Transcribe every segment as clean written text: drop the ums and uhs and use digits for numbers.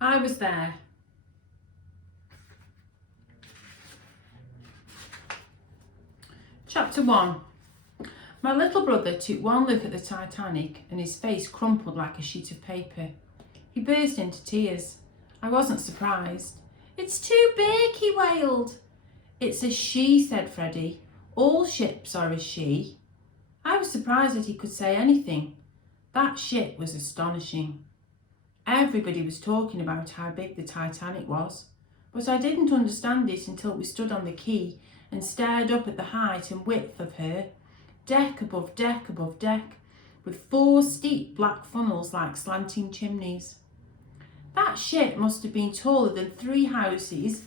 I was there. Chapter 1. My little brother took one look at the Titanic and his face crumpled like a sheet of paper. He burst into tears. I wasn't surprised. "It's too big," he wailed. "It's a she," said Freddie. "All ships are a she." I was surprised that he could say anything. That ship was astonishing. Everybody was talking about how big the Titanic was, but I didn't understand it until we stood on the quay and stared up at the height and width of her, deck above deck above deck, with 4 steep black funnels like slanting chimneys. That ship must have been taller than 3 houses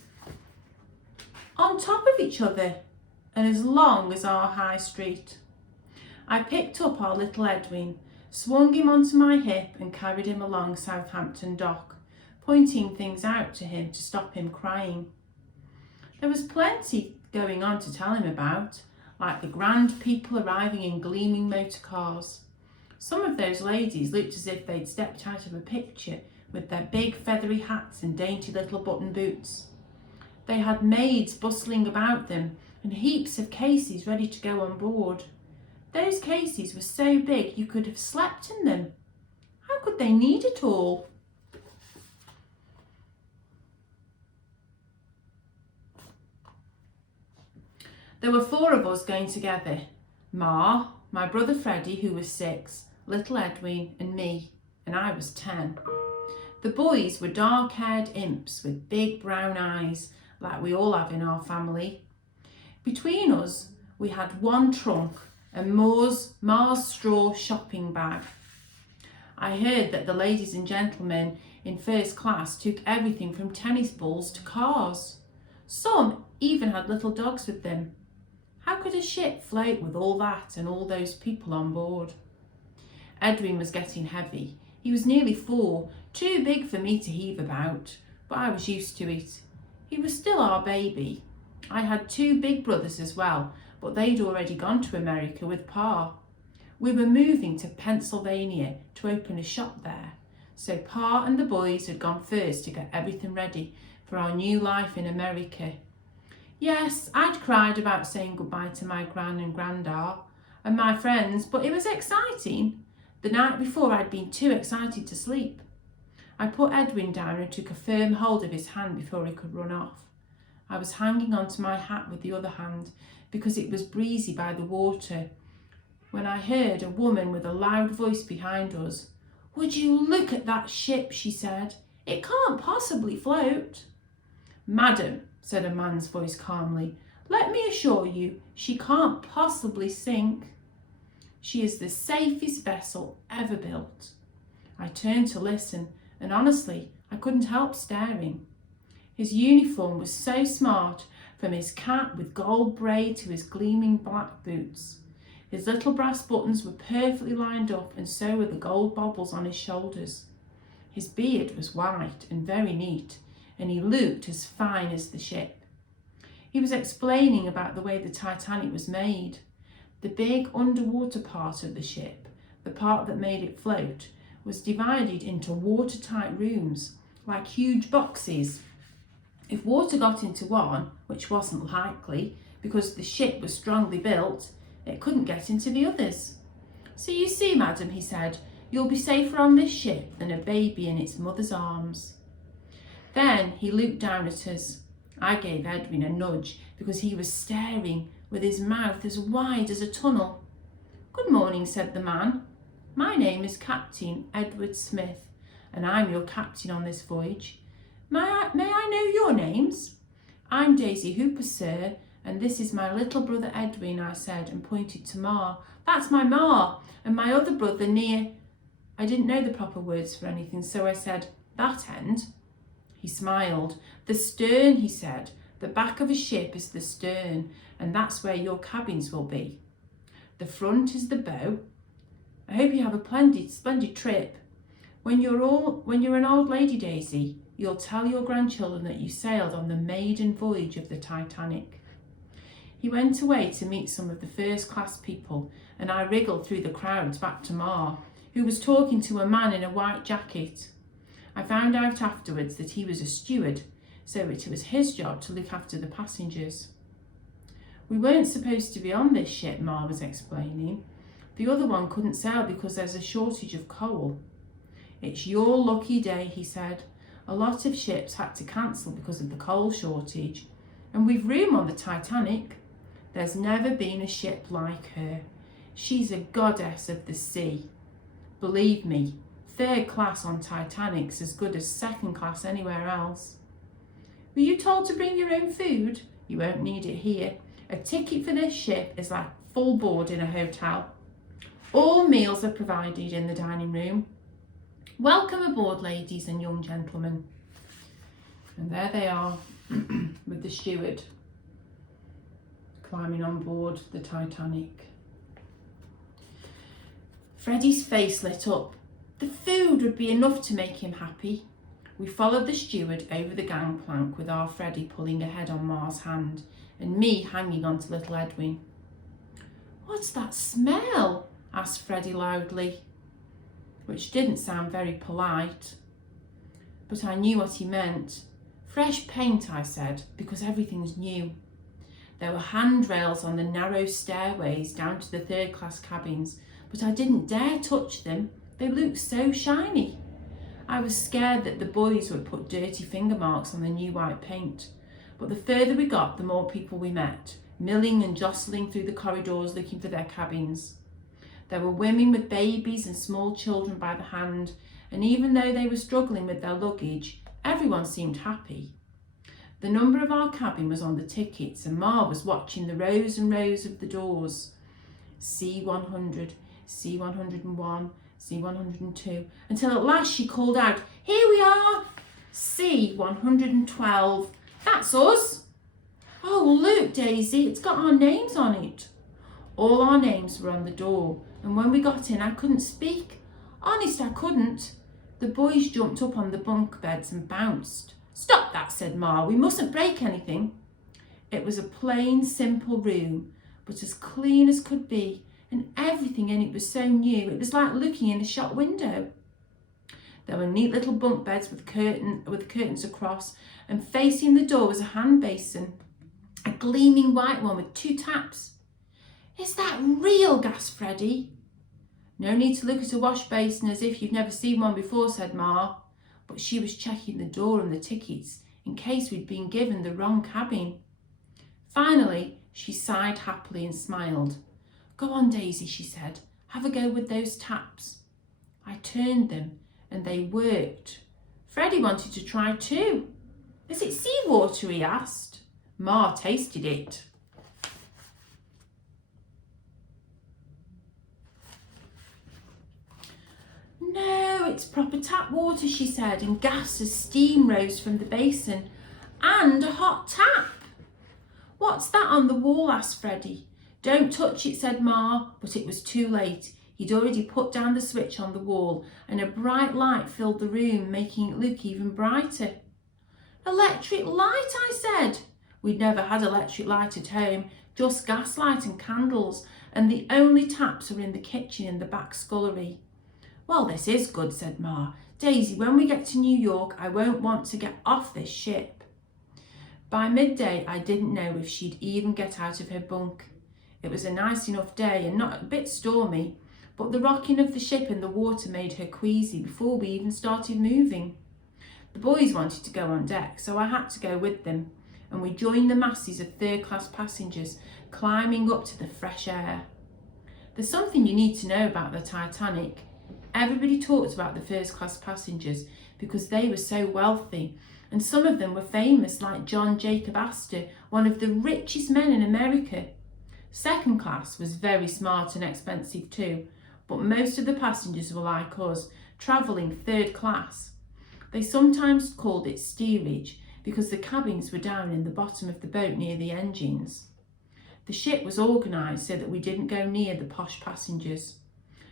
on top of each other, and as long as our high street. I picked up our little Edwin, swung him onto my hip and carried him along Southampton Dock, pointing things out to him to stop him crying. There was plenty going on to tell him about, like the grand people arriving in gleaming motor cars. Some of those ladies looked as if they'd stepped out of a picture with their big feathery hats and dainty little button boots. They had maids bustling about them and heaps of cases ready to go on board. Those cases were so big you could have slept in them. How could they need it all? There were 4 of us going together. Ma, my brother Freddie, who was 6, little Edwin and me, and I was 10. The boys were dark-haired imps with big brown eyes, like we all have in our family. Between us, we had 1 trunk and Ma's straw shopping bag. I heard that the ladies and gentlemen in first class took everything from tennis balls to cars. Some even had little dogs with them. How could a ship float with all that and all those people on board? Edwin was getting heavy. He was nearly 4, too big for me to heave about, but I was used to it. He was still our baby. I had 2 big brothers as well, but they'd already gone to America with Pa. We were moving to Pennsylvania to open a shop there, so Pa and the boys had gone first to get everything ready for our new life in America. Yes, I'd cried about saying goodbye to my Gran and Grandad and my friends, but it was exciting. The night before I'd been too excited to sleep. I put Edwin down and took a firm hold of his hand before he could run off. I was hanging onto my hat with the other hand because it was breezy by the water when I heard a woman with a loud voice behind us. "Would you look at that ship," she said. "It can't possibly float." "Madam," said a man's voice calmly, "let me assure you, she can't possibly sink. She is the safest vessel ever built." I turned to listen, and honestly, I couldn't help staring. His uniform was so smart, from his cap with gold braid to his gleaming black boots. His little brass buttons were perfectly lined up, and so were the gold baubles on his shoulders. His beard was white and very neat, and he looked as fine as the ship. He was explaining about the way the Titanic was made. The big underwater part of the ship, the part that made it float, was divided into watertight rooms, like huge boxes. If water got into one, which wasn't likely because the ship was strongly built, it couldn't get into the others. "So you see, madam," he said, "you'll be safer on this ship than a baby in its mother's arms." Then he looked down at us. I gave Edwin a nudge because he was staring with his mouth as wide as a tunnel. "Good morning," said the man. "My name is Captain Edward Smith, and I'm your captain on this voyage. May I know your names?" "I'm Daisy Hooper, sir, and this is my little brother Edwin," I said, and pointed to Ma. "That's my Ma, and my other brother near—" I didn't know the proper words for anything, so I said, "that end." He smiled. "The stern," he said. "The back of a ship is the stern, and that's where your cabins will be. The front is the bow. I hope you have a splendid trip. When you're an old lady, Daisy, you'll tell your grandchildren that you sailed on the maiden voyage of the Titanic." He went away to meet some of the first-class people, and I wriggled through the crowds back to Ma, who was talking to a man in a white jacket. I found out afterwards that he was a steward, so it was his job to look after the passengers. We weren't supposed to be on this ship, Ma was explaining. The other one couldn't sail because there's a shortage of coal. It's your lucky day, he said. A lot of ships had to cancel because of the coal shortage, and we've room on the Titanic. There's never been a ship like her. She's a goddess of the sea. Believe me, 3rd class on Titanic's as good as 2nd class anywhere else. Were you told to bring your own food? You won't need it here. A ticket for this ship is like full board in a hotel. All meals are provided in the dining room. Welcome aboard, ladies and young gentlemen. And there they are with the steward climbing on board the Titanic. Freddie's face lit up. The food would be enough to make him happy. We followed the steward over the gangplank with our Freddie pulling ahead on Ma's hand and me hanging on to little Edwin. What's that smell? Asked Freddie loudly, which didn't sound very polite. But I knew what he meant. Fresh paint, I said, because everything's new. There were handrails on the narrow stairways down to the 3rd class cabins, but I didn't dare touch them. They looked so shiny. I was scared that the boys would put dirty finger marks on the new white paint. But the further we got, the more people we met, milling and jostling through the corridors looking for their cabins. There were women with babies and small children by the hand, and even though they were struggling with their luggage, everyone seemed happy. The number of our cabin was on the tickets, and Ma was watching the rows and rows of the doors. C100, C101, C102, until at last she called out, "Here we are! C112. That's us!" "Oh, look, Daisy, it's got our names on it." All our names were on the door, and when we got in, I couldn't speak. Honest, I couldn't. The boys jumped up on the bunk beds and bounced. "Stop that," said Ma. "We mustn't break anything." It was a plain, simple room, but as clean as could be, and everything in it was so new, it was like looking in a shop window. There were neat little bunk beds with curtains across, and facing the door was a hand basin, a gleaming white one with 2 taps. "Is that real?" gasped Freddie. "No need to look at a wash basin as if you've never seen one before," said Ma. But she was checking the door and the tickets in case we'd been given the wrong cabin. Finally, she sighed happily and smiled. "Go on, Daisy," she said. "Have a go with those taps." I turned them and they worked. Freddie wanted to try too. "Is it seawater?" he asked. Ma tasted it. "No, it's proper tap water," she said, and gasped as steam rose from the basin. "And a hot tap." "What's that on the wall?" asked Freddie. "Don't touch it," said Ma, but it was too late. He'd already put down the switch on the wall, and a bright light filled the room, making it look even brighter. "Electric light," I said. We'd never had electric light at home, just gaslight and candles, and the only taps were in the kitchen and the back scullery. "Well, this is good," said Ma. "Daisy, when we get to New York, I won't want to get off this ship." By midday, I didn't know if she'd even get out of her bunk. It was a nice enough day and not a bit stormy, but the rocking of the ship in the water made her queasy before we even started moving. The boys wanted to go on deck, so I had to go with them, and we joined the masses of 3rd class passengers climbing up to the fresh air. There's something you need to know about the Titanic. Everybody talked about the 1st class passengers because they were so wealthy, and some of them were famous, like John Jacob Astor, one of the richest men in America. 2nd class was very smart and expensive too, but most of the passengers were like us, travelling 3rd class. They sometimes called it steerage because the cabins were down in the bottom of the boat near the engines. The ship was organised so that we didn't go near the posh passengers.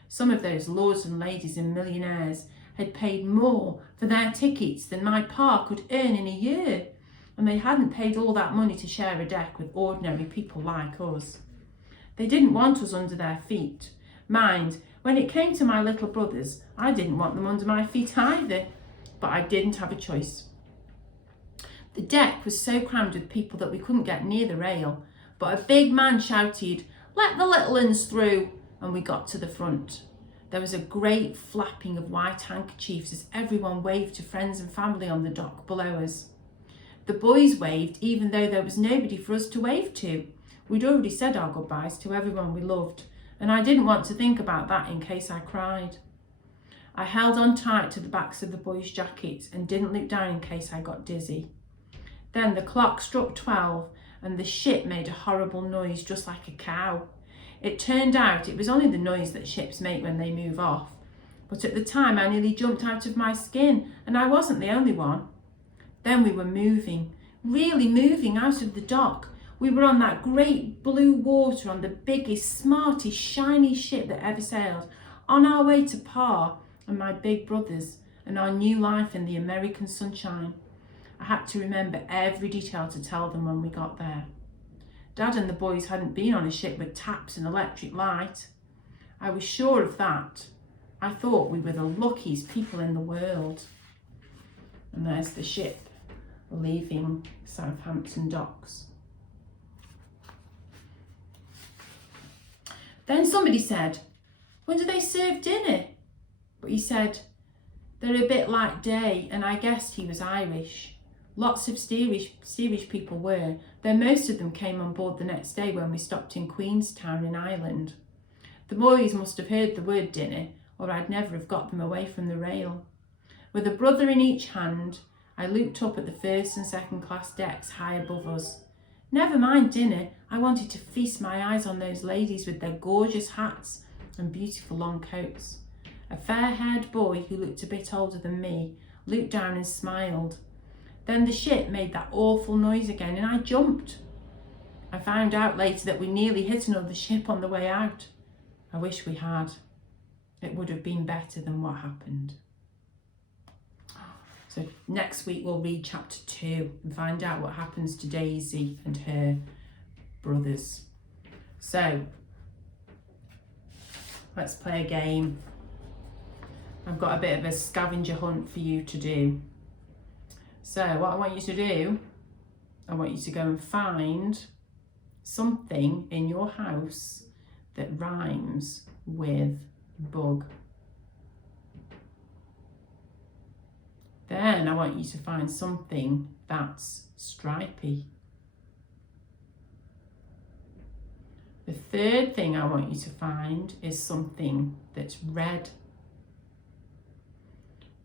Some of those lords and ladies and millionaires had paid more for their tickets than my pa could earn in a year, and they hadn't paid all that money to share a deck with ordinary people like us. They didn't want us under their feet. Mind, when it came to my little brothers, I didn't want them under my feet either. but I didn't have a choice. The deck was so crammed with people that we couldn't get near the rail, but a big man shouted, "Let the little uns through," and we got to the front. There was a great flapping of white handkerchiefs as everyone waved to friends and family on the dock below us. The boys waved even though there was nobody for us to wave to. We'd already said our goodbyes to everyone we loved, and I didn't want to think about that in case I cried. I held on tight to the backs of the boys' jackets and didn't look down in case I got dizzy. Then the clock struck 12 and the ship made a horrible noise just like a cow. It turned out it was only the noise that ships make when they move off. But at the time I nearly jumped out of my skin, and I wasn't the only one. Then we were moving, really moving out of the dock. We were on that great blue water on the biggest, smartest, shiny ship that ever sailed, on our way to Pa and my big brothers and our new life in the American sunshine. I had to remember every detail to tell them when we got there. Dad and the boys hadn't been on a ship with taps and electric light. I was sure of that. I thought we were the luckiest people in the world. And there's the ship leaving Southampton docks. Then somebody said, "When do they serve dinner?" But he said, "They're a bit like Day," and I guessed he was Irish. Lots of steerage people were, though most of them came on board the next day when we stopped in Queenstown in Ireland. The boys must have heard the word dinner, or I'd never have got them away from the rail. With a brother in each hand, I looked up at the first and second class decks high above us. Never mind dinner, I wanted to feast my eyes on those ladies with their gorgeous hats and beautiful long coats. A fair-haired boy who looked a bit older than me looked down and smiled. Then the ship made that awful noise again and I jumped. I found out later that we nearly hit another ship on the way out. I wish we had. It would have been better than what happened. So next week we'll read chapter 2 and find out what happens to Daisy and her brothers. So let's play a game. I've got a bit of a scavenger hunt for you to do. So what I want you to do, I want you to go and find something in your house that rhymes with bug. Then I want you to find something that's stripy. The third thing I want you to find is something that's red.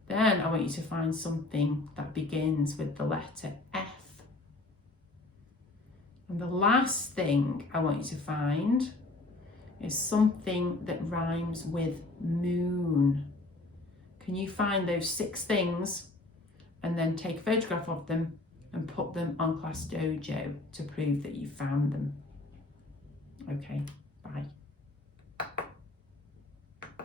Then I want you to find something that begins with the letter F. And the last thing I want you to find is something that rhymes with moon. Can you find those 6 things and then take a photograph of them and put them on Class Dojo to prove that you found them? Okay, bye.